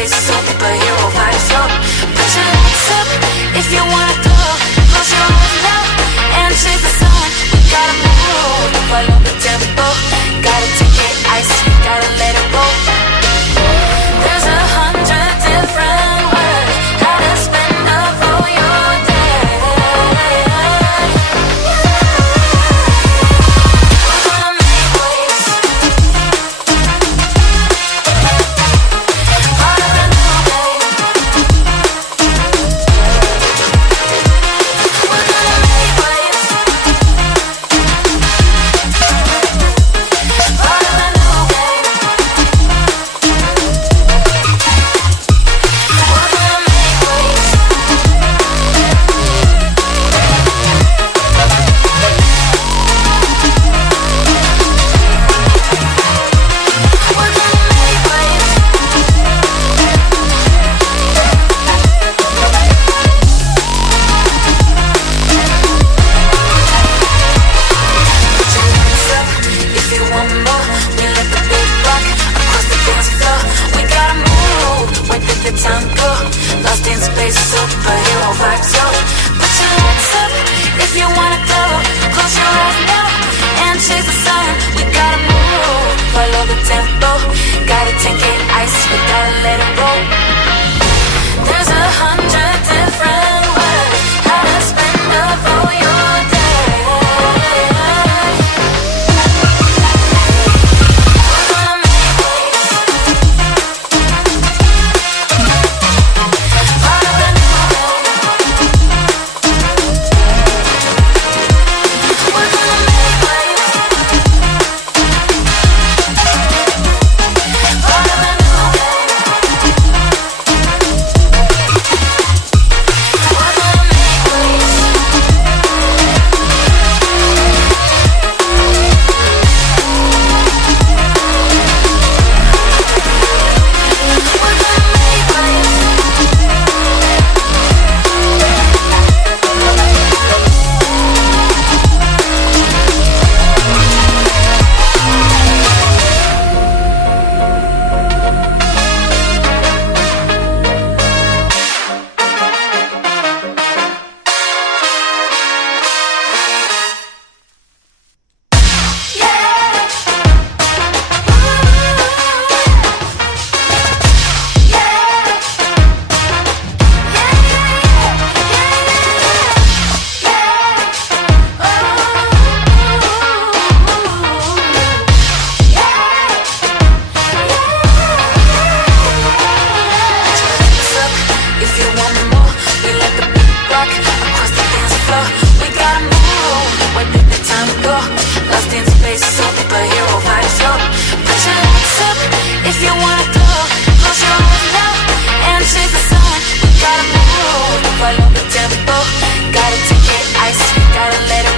space, superhero vibes, yo. Put your lights up if you wanna go. Close your eyes now and chase the sun. We gotta move, follow the tempo. Gotta take it ice, gotta let it roll. There's 100 different ways how to spend up all your day. We're gonna make waves. Part of the new day. We're gonna make waves. Part of the new day. We're gonna make waves. We're gonna make waves. Put your hands up if you want more. We let the beat rock across the dance floor. We gotta move, where did the time go? Lost in space, superhero vibes, yo. Put your hands up if you wanna go. Close your eyes now and chase the sun. We gotta move, follow the tempo. Gotta take it ice, we gotta let it roll. There's 100 different ways how to spend up all your day. We're gonna make waves. Part of the new day. We're gonna make waves. Part of the new day. We're gonna make waves. We're gonna make waves. If you want more, we let the beat rock across the dance floor. We gotta move, where did the time go? Lost in space, superhero vibes, yo. Put your lights up if you wanna go. Close your eyes now and chase the sun. We gotta move, follow the tempo. Gotta take it ice, gotta let it